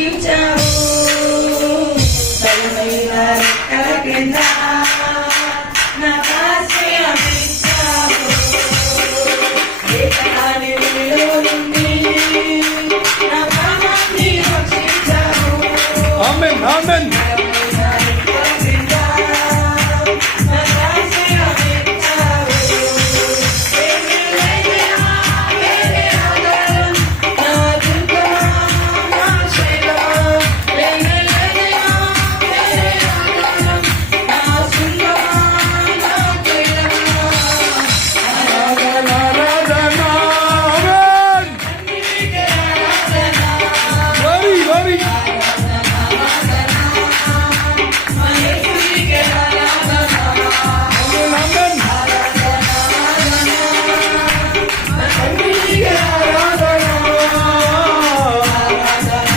రక్షించావు బలమైన రెక్కల కింద నాకు ఆశ్రయం ఇచ్చావు ఏకరాని ఉనిలో నుండి నా ప్రాణాన్ని రక్షించావు ఆమేన్ ఆమేన్